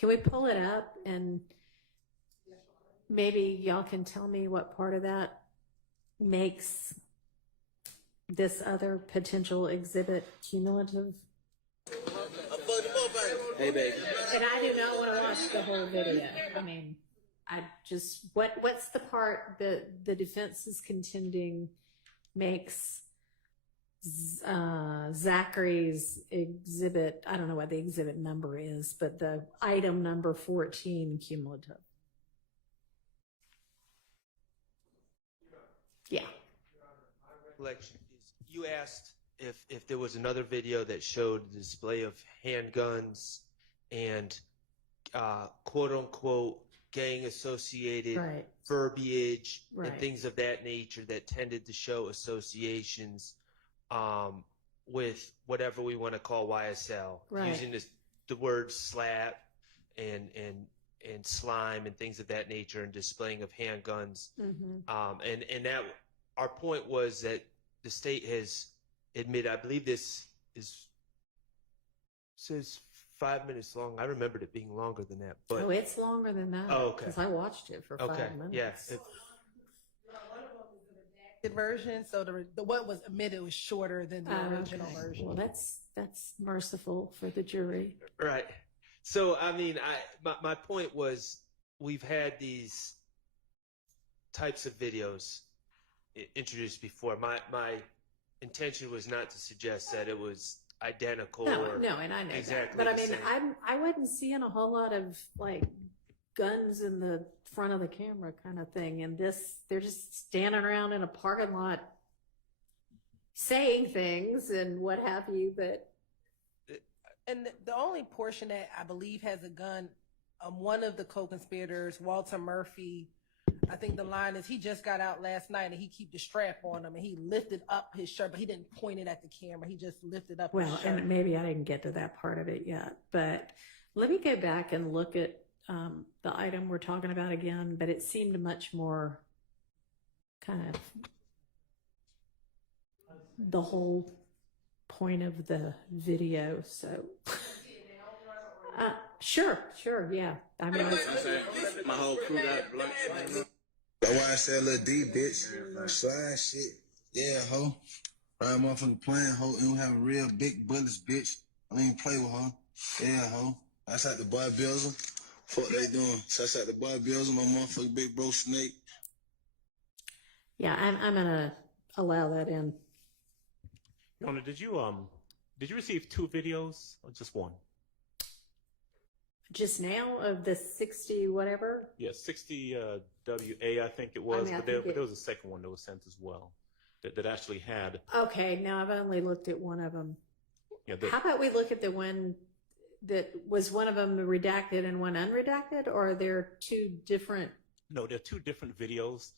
Can we pull it up and maybe y'all can tell me what part of that makes this other potential exhibit cumulative? Hey, baby. And I do not want to watch the whole video. I mean, I just, what's the part that the defense is contending makes Zachary's exhibit, I don't know what the exhibit number is, but the item number 14 cumulative? Yeah. Recollection is you asked if there was another video that showed the display of handguns and quote unquote gang associated verbiage and things of that nature that tended to show associations with whatever we want to call YSL, using the word slap and slime and things of that nature, and displaying of handguns. And that our point was that the state has admitted, I believe this says 5 minutes long. I remembered it being longer than that. But oh, it's longer than that. Oh, okay. Because I watched it for 5 minutes. Yeah. Version, so the what was omitted was shorter than the original version. Well, that's merciful for the jury. Right. So I mean, my point was, we've had these types of videos introduced before. My intention was not to suggest that it was identical. No, and I know exactly that. But I mean, I wasn't seeing a whole lot of like guns in the front of the camera kind of thing. And this, they're just standing around in a parking lot saying things and what have you. But and the only portion that I believe has a gun, one of the co-conspirators, Walter Murphy, I think the line is, he just got out last night and he keep the strap on him and he lifted up his shirt, but he didn't point it at the camera. He just lifted up his shirt. And maybe I didn't get to that part of it yet, but let me go back and look at the item we're talking about again, but it seemed much more kind of the whole point of the video. So sure, yeah. I mean, my whole crew got blunt. That's why I said little D, bitch. Slide shit. Yeah, ho. Right, motherfucking playing, ho. You don't have real big bullets, bitch. I don't even play with her. Yeah, ho. That's like the boy Bills. Fuck they doing. So that's like the boy Bills, my motherfucking big bro Snake. Yeah, I'm gonna allow that in. Your Honor, did you receive 2 videos or just one? Just now of the 60 whatever? Yeah, 60 WA, I think it was, but there was a second one that was sent as well that actually had. Okay, now I've only looked at one of them. Yeah, how about we look at the one that was one of them redacted and one unredacted, or are there 2 different? No, there are 2 different videos.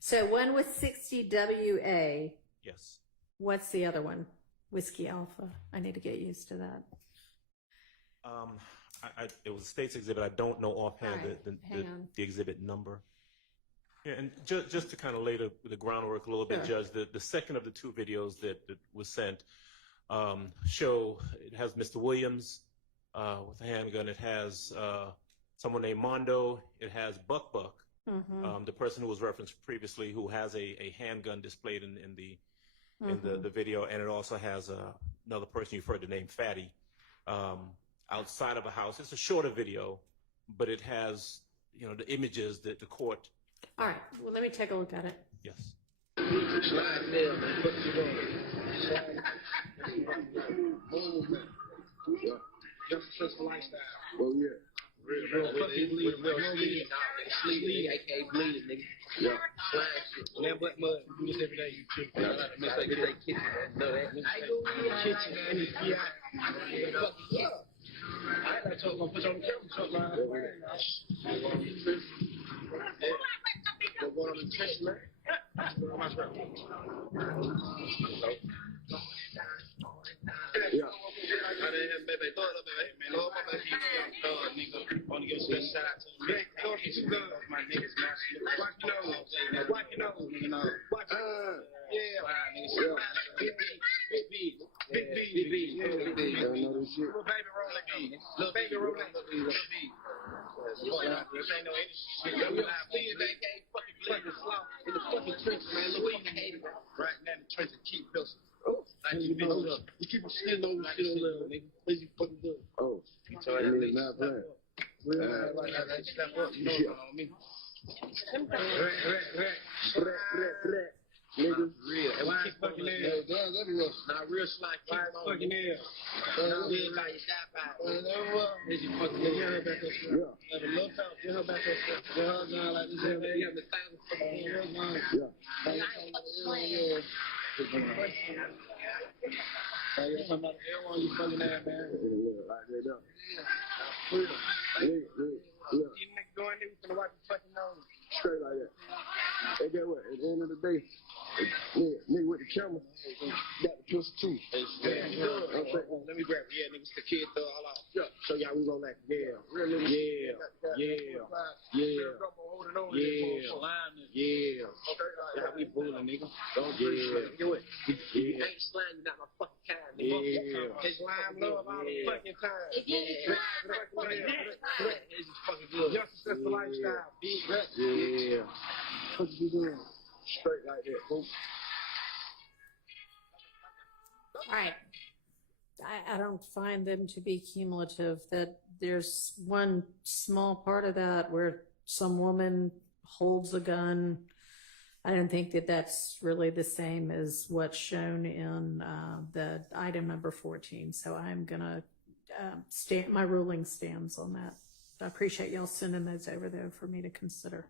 So one was 60 WA. Yes. What's the other one? Whiskey Alpha. I need to get used to that. It was a state's exhibit. I don't know offhand the exhibit number. Yeah, and just to kind of lay the groundwork a little bit, Judge, the second of the 2 videos that was sent show, it has Mr. Williams with a handgun. It has someone named Mondo. It has Buck, the person who was referenced previously, who has a handgun displayed in the video, and it also has another person you've heard the name Fatty outside of a house. It's a shorter video, but it has the images that the court. All right, well, let me take a look at it. Yes. Slide there, man. What you doing? Movement. Yeah. Just a simple lifestyle. Oh, yeah. Real fucking bleed. Sleep, aka bleed, nigga. Yeah. Man, but mud. Do this every day. Yeah. Miss like this kitchen. No, that kitchen, man. Yeah. I ain't gonna put you on the camera. But going on the test, man. Yeah. I didn't have baby. Throw it up, baby. Man, Lord, my baby. Nigga. I want to give a special shout out to him. My niggas, man. Watch your nose. Watch your nose. Watch your nose. Yeah. Big B. Little baby roll that beat. Little baby roll that beat. This ain't no industry shit. We live on they can't fucking slop in the fucking trenches, man. Look fucking hater. Right now in the trenches, keep pills. Like you keep them skin over shit on there, nigga. What you fucking do? Oh, you tell that nigga not playing. Step up, you know what on me. Niggas, real. And we keep fucking there. Not real slack. Keep fucking there. Real like you die by. Is you fucking there? Get her back up. Have a little time. Get her back up. Get her down like this. You have the thousands fucking real line. Yeah. Hey, you're talking about everyone you fucking at, man. Like that up. Real. You niggas going there, we finna wipe your fucking nose. Straight like that. Hey, get what? At the end of the day, nigga with the camera got the pistol too. Let me grab it. Yeah, niggas, the kid thug. Hold on. Yeah. Show y'all we roll like yeah. Yeah. Yeah, we bullying, nigga. Don't do it. If you ain't slime, you're not my fucking kind, nigga. Yeah. It's slime love all the fucking time. Yeah. It's just fucking good. Your successful lifestyle, bitch. Yeah. What you doing? Straight like that, folks. All right. I don't find them to be cumulative. That there's one small part of that where some woman holds a gun. I don't think that that's really the same as what's shown in the item number 14. So I'm gonna my ruling stands on that. I appreciate y'all sending those over there for me to consider.